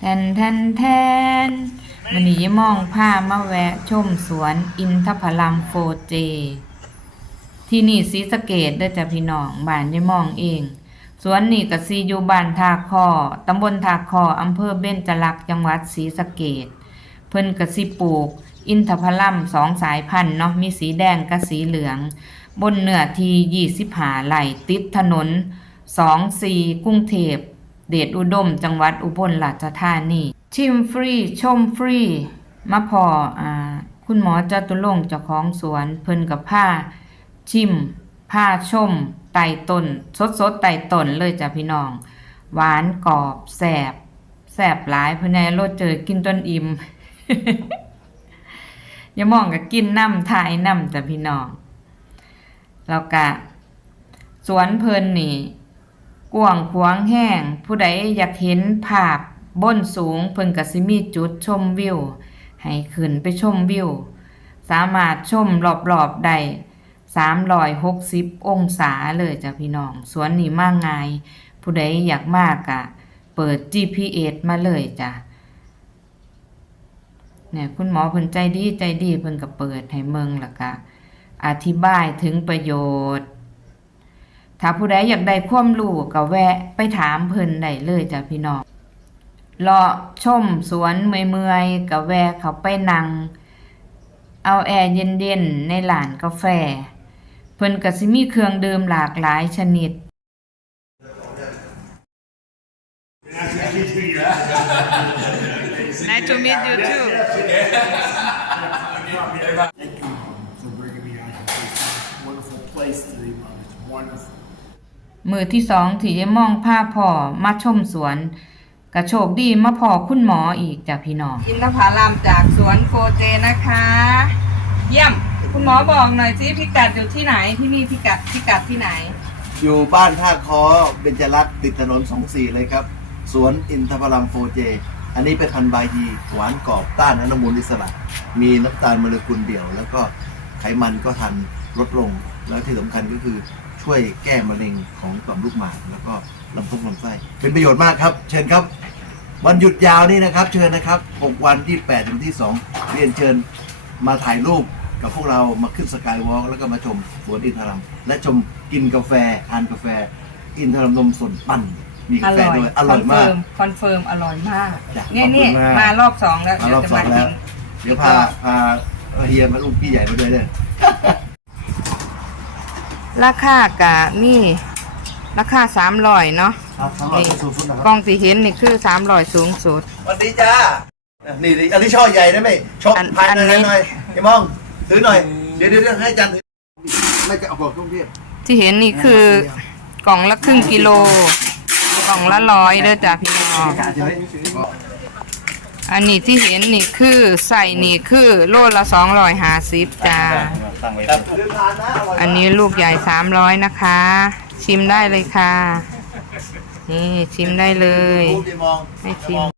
แทนแทนแทนมันนี้มองผ้ามาแวะ ชมสวน อินทผลัมโฟเจ ที่นี่ศรีสะเกดเด้อจ้ะพี่น้องบ้านยายมองเอง สวนนี่ก็ซีอยู่บ้านทาคอตำบลทาคออำเภอเบญจลักษ์จังหวัดศรีสะเกดเพิ่นก็สิปลูก อินทผลัมสองสายพันธุ์เนาะมีสีแดงกับสีเหลือง บนเนื้อที่25ไร่ติดถนน24กรุงเทพ เดชอุดม จังหวัดอุบลราชธานี ชิมฟรี ชมฟรี มาพออ่าคุณหมอจตุรงค์เจ้าของสวนเพิ่นกับผ้าชิมผ้าชมไต่ต้นสดสดๆไต่ต้นเลยจ้ะพี่น้อง หวานกรอบแสบแสบหลายเพิ่อนให้รสเจอกินจนอิ่มอย่ามองกับกินน้ำทายน้ำจ้ะพี่น้องแล้วก็สวนเพิ่นนี่ กว้างขวางแห้ง ผู้ใดอยากเห็นภาพบนสูงเพิ่นก็สิมีจุดชมวิว ให้ขึ้นไปชมวิว สามารถชมรอบๆได้360 องศาเลยจ้ะพี่น้อง สวนนี้มากง่าย ผู้ใดอยากมากะเปิด GPS มาเลยจ้ะเนี่ยคุณหมอเพิ่นใจดีใจดีเพิ่นก็เปิดให้เมืองล้วก็อธิบายถึงประโยชน์ ถ้าผู้ใดอยากได้ความรู้ก็แวะไปถามเพิ่นได้เลยจ้ะพี่น้องเลาะชมสวนเมื่อยๆก็แวะเขาไปนั่งเอาแอร์เย็นๆในร้านกาแฟ เพิ่นก็สิมีเครื่องดื่มหลากหลายชนิด Nice to meet you too. Thank you for bringing me out here. It's a wonderful place today, Mom. It's wonderful. มือที่สองที่ยายมองผ้าพ่อมาชมสวน กระโชคดีมาพอคุณหมออีกจ้ะพี่น้องอินทผลัมจากสวนโฟเจนะคะ เยี่ยม คุณหมอบอกหน่อยสิพิกัดอยู่ที่ไหนที่นี่พิกัดพิกัดที่ไหน อยู่บ้านท่าคอเบญจรักษ์ติดถนนสองสี่เลยครับ สวนอินทพลัมโฟเจ อันนี้เป็นพันธุ์บายี หวานกรอบต้านอนุมูลอิสระ มีน้ำตาลโมเลกุลเดี่ยว แล้วก็ไขมันก็ทันลดลง แล้วที่สำคัญก็คือ ช่วยแก้มะเร็งของต่อมลูกหมากแล้วก็ลำพุงลำไส้เป็นประโยชน์มากครับ เชิญครับ วันหยุดยาวนี่นะครับ เชิญนะครับ 6 วันที่8ถึงที่ 2 เรียนเชิญมาถ่ายรูปกับพวกเรามาขึ้นสกายวอล์กแล้วก็มาชมสวนอินทรัมและชมกินกาแฟทานกาแฟ อินทรัมนมสดปั้นมีกาแฟด้วยอร่อยมาก คอนเฟิร์ม อร่อยมากจ้ะเนี่ยขอบคุณนี่มากมารอบสองแล้วมารเดี๋ยอวบจะสอมางแล้กิวนเดี๋ยวพาพาเฮียมาลูกพี่ใหญ่มาด้วยเนี่ย ราคากะมีราคาสามร้อยเนาะครับสำหรับสูงสุดนะคกรับล้องสีเห็นนี่คือสามร้อยสูงสุด สวัสดีจ้านี่นี่อันนี้ช่อใหญ่นะไหมช่ออันพายหน่อันนี้อยหน่อยไอ้มองถือหน่อยเดี๋ยวเดี๋ยวเดี๋ยวให้จันถือไม่จะเอาบอกท่องเที่ยวที่เห็นนี่คือกล่องละครึ่งกิโลกล่องละร้อยเด้อจ้ะพี่น้องใช่ไหมอั นนี้ที่เห็นนี่คือใส่นี่คือโลละสองร้อยห้าสิบจ้า ตั้งไว้ครับถือทานนะอร่อยอันนี้ลูกใหญ่สามร้อยนะคะ ชิมได้เลยค่ะ นี่ชิมได้เลยรูปดีมองให้ชิม